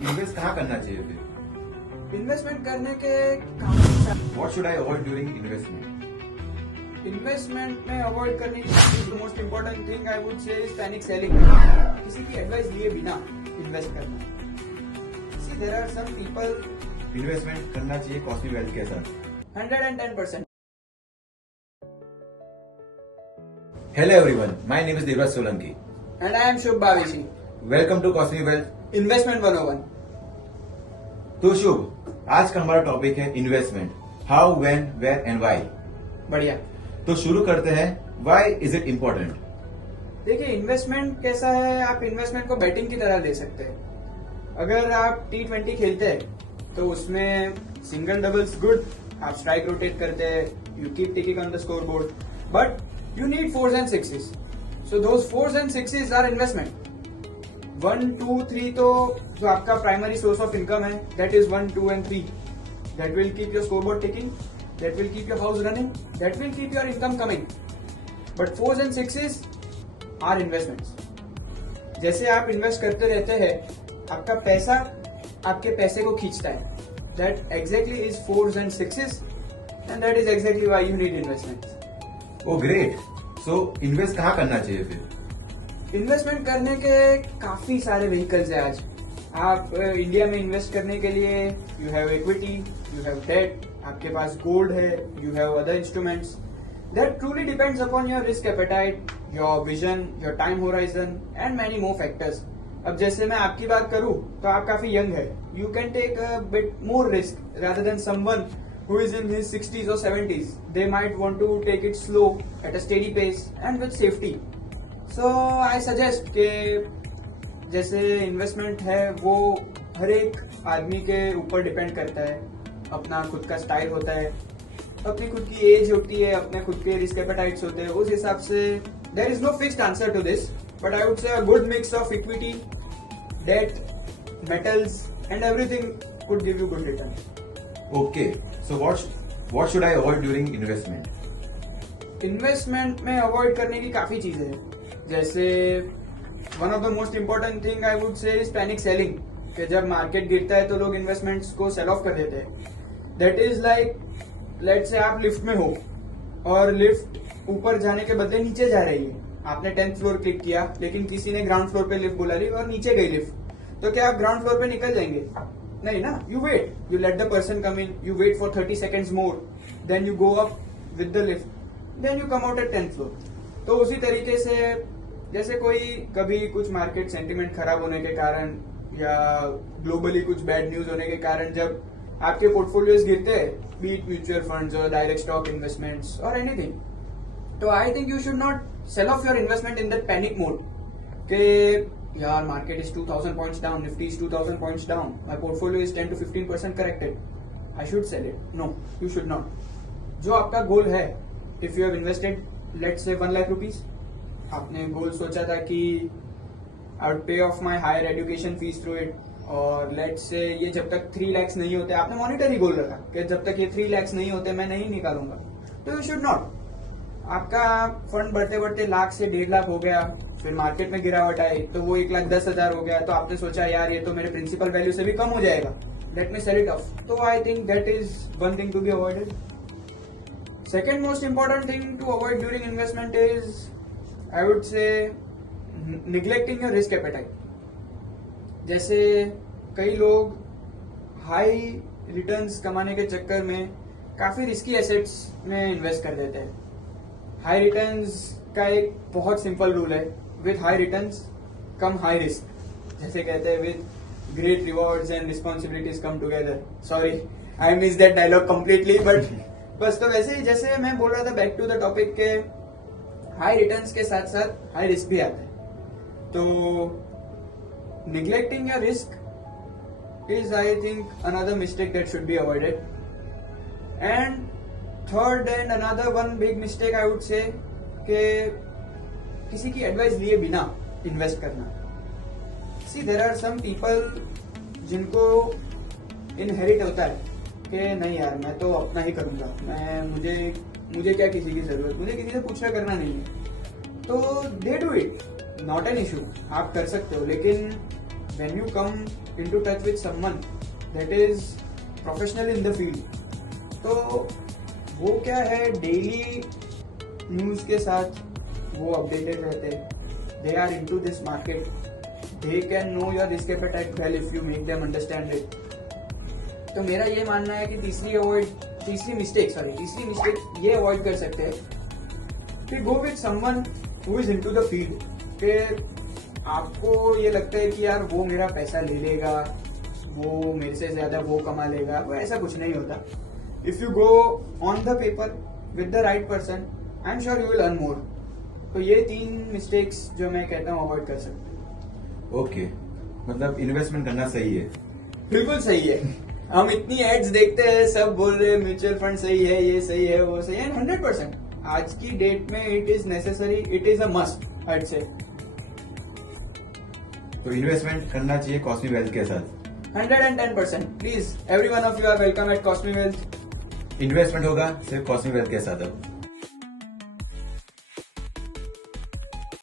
Invest कहाँ करना चाहिए फिर? इन्वेस्टमेंट करने के What should I avoid during investment? Investment में अवॉइड करने की most important thing I would say is panic selling. किसी की एडवाइस लिए बिना इन्वेस्ट करना। See there are some people investment करना चाहिए कॉस्मी वेल्थ के साथ। 110%। Hello everyone, my name is Devraj Solanki. And I am Shubh Bavishi. Welcome to Cosmi Wealth. Investment 101। तो शुभ, आज का हमारा टॉपिक है investment. How, when, where and why. बढ़िया। तो शुरू करते हैं। Why is it important? देखिए, इन्वेस्टमेंट कैसा है, आप इन्वेस्टमेंट को बैटिंग की तरह ले सकते हैं। अगर आप T20 खेलते हैं तो उसमें सिंगल डबल्स गुड, आप स्ट्राइक रोटेट करते हैं, you keep ticking on the score board, but you need fours and sixes. So those fours and sixes are investment. 1, 2, 3 तो जो आपका प्राइमरी सोर्स ऑफ इनकम है, that is 1, 2 and 3। That will keep your score board ticking, that will keep your house running, that will keep your income coming. But force and sixes are investments. जैसे आप invest करते रहते हैं, आपका पैसा आपके पैसे को खींचता है। That exactly is fours and sixes, and that is exactly why you need investment. Oh great. So invest कहाँ करना चाहिए फिर? इन्वेस्टमेंट करने के काफी सारे व्हीकल्स है आज। आप इंडिया में इन्वेस्ट करने के लिए you have equity, you have debt, आपके पास गोल्ड है, you have other instruments. That truly depends upon your risk appetite, your vision, your time horizon and many more factors. अब जैसे मैं आपकी बात करूं तो आप काफी यंग है, you can take a bit more risk rather than someone who is in his 60s or 70s. They might want to take it slow at a steady pace and with safety. So I suggest कि जैसे investment है वो हर एक आदमी के ऊपर depend करता है। अपना खुद का स्टाइल होता है, अपनी खुद की एज होती है, अपने खुद के रिस्क एपेटाइट्स होते हैं। उस हिसाब से there is no fixed answer to this, but I would say a good mix of equity, debt, metals and everything could give you good return. Okay, so what should I avoid during investment? Investment में avoid करने की काफी चीजें हैं। जैसे one of the most important thing I would say is panic selling. कि जब market गिरता है तो लोग इन्वेस्टमेंट्स को सेल ऑफ कर देते हैं। That is like, let's say आप लिफ्ट में हो और लिफ्ट ऊपर जाने के बदले नीचे जा रही है। आपने 10th फ्लोर क्लिक किया, लेकिन किसी ने ग्राउंड फ्लोर पे लिफ्ट बुला ली और नीचे गई लिफ्ट, तो क्या आप ग्राउंड फ्लोर पे निकल जाएंगे? नहीं ना। You wait, you let the person come in, you wait for 30 seconds more, then you go up with the lift, then you come out at 10th floor. तो उसी तरीके से जैसे कोई कभी कुछ मार्केट सेंटिमेंट खराब होने के कारण या ग्लोबली कुछ बैड न्यूज होने के कारण जब आपके पोर्टफोलियोज गिरते हैं, बी इट म्यूचुअल फंड्स और डायरेक्ट स्टॉक इन्वेस्टमेंट्स और एनीथिंग, तो I think you should not sell off your investment in that panic mode कि यार market is 2000 points down, Nifty is 2000 points down, my portfolio is 10 to 15% corrected, I should sell it. No, you should not. जो आपका गोल है, if you have invested let's say 1 lakh rupees, आपने गोल सोचा था कि I would pay off my higher education fees through it, और let's say ये जब तक 3 lakhs नहीं होते, आपने मॉनिटरी गोल रखा कि जब तक ये 3 lakhs नहीं होते मैं नहीं निकालूंगा, तो you should not. आपका फंड बढ़ते बढ़ते लाख से 1.5 लाख हो गया, फिर मार्केट में गिरावट आई तो वो 1,10,000 हो गया, तो आपने सोचा यार ये तो मेरे प्रिंसिपल वैल्यू से भी कम हो जाएगा, let me sell it off. तो I think that is one thing to be avoided. Second most important thing to avoid during investment is, I would say, neglecting your risk appetite. जैसे कई लोग high returns कमाने के चक्कर में काफी risky assets में इन्वेस्ट कर देते हैं। हाई रिटर्न्स का एक बहुत सिंपल रूल है, with high returns come high risk. जैसे कहते हैं with great rewards and responsibilities come together. Sorry, I miss that dialogue completely, but बस तो वैसे ही जैसे मैं बोल रहा था, बैक टू द टॉपिक के हाई रिटर्न्स के साथ साथ हाई रिस्क भी आता है। तो neglecting your risk is I think another mistake that should be avoided. And third and another one big mistake I would से कि किसी की एडवाइस लिए बिना इन्वेस्ट करना। See there are some people जिनको इनहेरिट होता है कि नहीं यार मैं तो अपना ही करूंगा, मैं मुझे क्या किसी की जरूरत, मुझे किसी से पूछना करना नहीं है, तो they do it, not an issue, आप कर सकते हो। लेकिन when you come into touch with someone that is professional in the field, तो वो क्या है, डेली न्यूज के साथ वो अपडेटेड रहते हैं. They are into this market, they can know your risk appetite well if you make them understand it. तो मेरा ये मानना है कि तीसरी मिस्टेक ये अवॉइड कर सकते हैं कि go with someone who is into the field. कि आपको ये लगता है कि यार वो मेरा पैसा ले लेगा, वो मेरे से ज्यादा वो कमा लेगा, वो ऐसा कुछ नहीं होता. If you go on the paper with the right person, I am sure you will earn more. तो ये 3 मिस्टेक्स जो मैं कहता हूँ अवॉइड कर सकते हैं. ओके, मतलब इन्वेस्टमेंट करना सही है. बिल्कुल सही है. हम इतनी एड्स देखते हैं, सब बोल रहे हैं म्यूचुअल फंड सही है, ये सही है, वो सही है. 100% आज की डेट में it is necessary, it is a must, I say. तो इन्वेस्टमेंट करना चाहिए कॉस्मी वेल्थ के साथ. 110%. Please everyone of you are welcome at Cosmi Wealth. Investment होगा सिर्फ कॉस्मी वेल्थ के साथ. अब